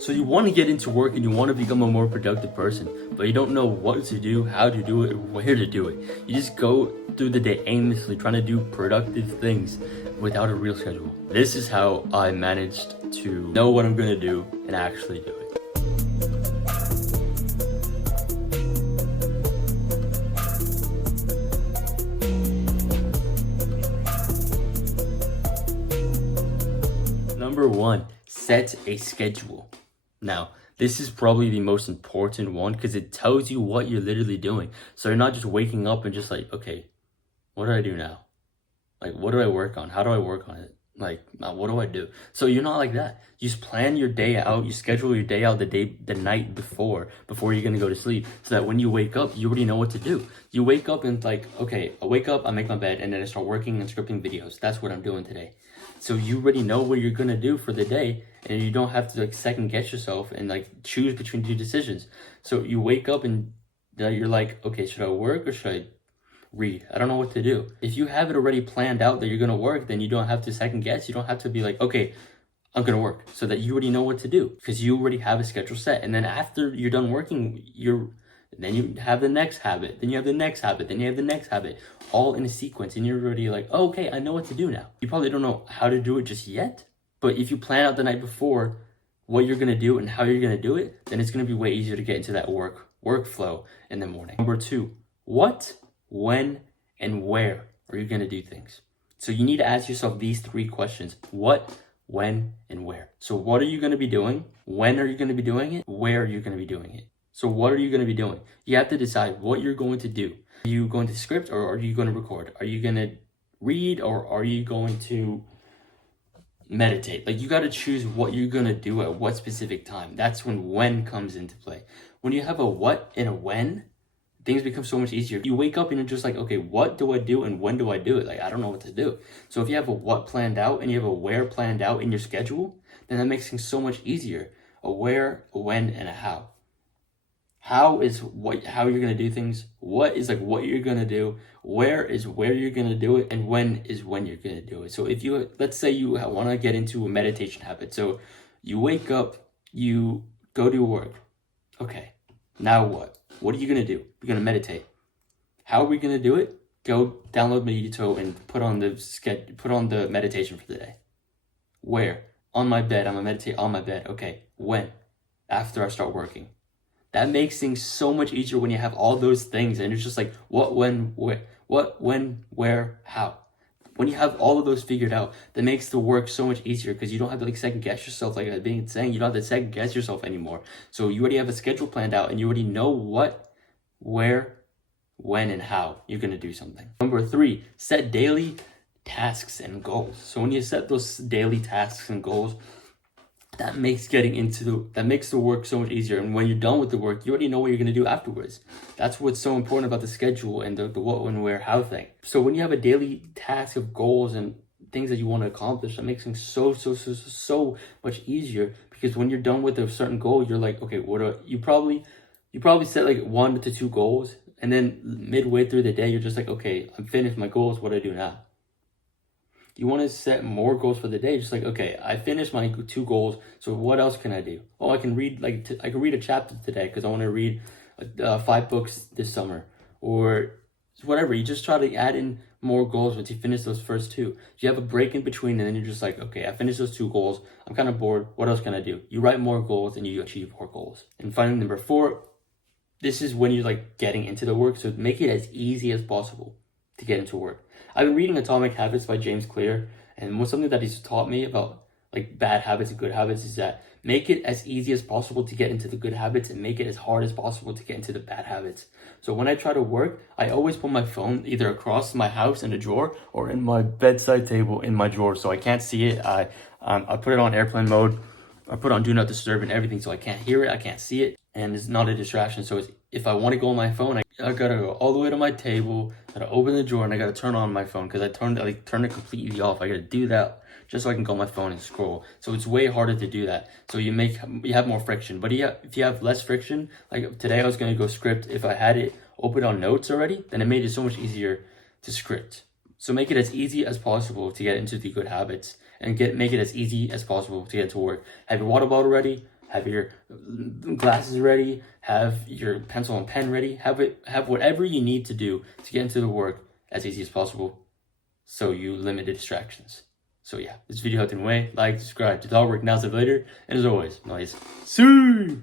So you want to get into work and you want to become a more productive person, but you don't know what to do, how to do it, or where to do it. You just go through the day aimlessly trying to do productive things without a real schedule. This is how I managed to know what I'm going to do and actually do it. Number one, set a schedule. Now, this is probably the most important one because it tells you what you're literally doing. So you're not just waking up and just like, okay, what do I do now? Like, what do I work on? How do I work on it? Like, what do I do? So you're not like that. You just plan your day out. You schedule your day out the night before you're gonna go to sleep, so that when you wake up, you already know what to do. You wake up and like, okay, I wake up, I make my bed, and then I start working and scripting videos. That's what I'm doing today. So you already know what you're gonna do for the day, and you don't have to like second guess yourself and like choose between two decisions. So you wake up and you're like, okay, should I work or should I read? I don't know what to do. If you have it already planned out that you're gonna work, then you don't have to second guess. You don't have to be like, okay, I'm gonna work, so that you already know what to do because you already have a schedule set. And then after you're done working, then you have the next habit, then you have the next habit, then you have the next habit, all in a sequence, and you're already like, oh, okay, I know what to do now. You probably don't know how to do it just yet, but if you plan out the night before what you're gonna do and how you're gonna do it, then it's gonna be way easier to get into that workflow in the morning. Number two, what, when, and where are you gonna do things? So you need to ask yourself these three questions: what, when, and where. So what are you gonna be doing? When are you gonna be doing it? Where are you gonna be doing it? So what are you going to be doing? You have to decide what you're going to do. Are you going to script or are you going to record? Are you going to read or are you going to meditate? Like, you got to choose what you're going to do at what specific time. That's when comes into play. When you have a what and a when, things become so much easier. You wake up and you're just like, okay, what do I do and when do I do it? Like, I don't know what to do. So if you have a what planned out and you have a where planned out in your schedule, then that makes things so much easier. A where, a when, and a how. How is how you're gonna do things. What is like what you're gonna do. Where is where you're gonna do it, and when is when you're gonna do it. So if you, let's say you want to get into a meditation habit. So you wake up, you go to work. Okay, now what? What are you gonna do? You're gonna meditate. How are we gonna do it? Go download Medito and put on the meditation for the day. Where? On my bed. I'm gonna meditate on my bed. Okay. When? After I start working. That makes things so much easier when you have all those things and it's just like what, when, where, how. When you have all of those figured out, that makes the work so much easier because you don't have to like second guess yourself. Like I've been saying, you don't have to second guess yourself anymore. So you already have a schedule planned out and you already know what, where, when, and how you're going to do something. Number three, set daily tasks and goals. So when you set those daily tasks and goals, that makes the work so much easier. And when you're done with the work, you already know what you're going to do afterwards. That's what's so important about the schedule and the what, when, where, how thing. So when you have a daily task of goals and things that you want to accomplish, that makes things so much easier. Because when you're done with a certain goal, you're like, okay, you probably set like 1 to 2 goals, and then midway through the day, you're just like, okay, I'm finished my goals. What do I do now? You want to set more goals for the day. Just like, okay, I finished my 2 goals. So what else can I do? Oh, I can read I can read a chapter today because I want to read 5 books this summer, or whatever. You just try to add in more goals once you finish those first 2. You have a break in between, and then you're just like, okay, I finished those 2 goals. I'm kind of bored. What else can I do? You write more goals and you achieve more goals. And finally, number 4, this is when you're like getting into the work. So make it as easy as possible to get into work. I've been reading Atomic Habits by James Clear, and something that he's taught me about like bad habits and good habits is that make it as easy as possible to get into the good habits and make it as hard as possible to get into the bad habits. So when I try to work, I always put my phone either across my house in a drawer or in my bedside table in my drawer, so I can't see it. I put it on airplane mode. I put on do not disturb and everything, so I can't hear it, I can't see it, and it's not a distraction. So if I want to go on my phone, I gotta go all the way to my table, I gotta open the drawer, and I gotta turn on my phone because I turned it completely off. I gotta do that just so I can go on my phone and scroll. So it's way harder to do that. So you have more friction. But if you have less friction, like today I was gonna go script. If I had it open on notes already, then it made it so much easier to script. So make it as easy as possible to get into the good habits, and make it as easy as possible to get to work. Have your water bottle ready, have your glasses ready, have your pencil and pen ready, have whatever you need to do to get into the work as easy as possible, so you limit the distractions. So yeah, this video helped in a way. Like, subscribe, do the hard work now, save later, and as always, nice. See.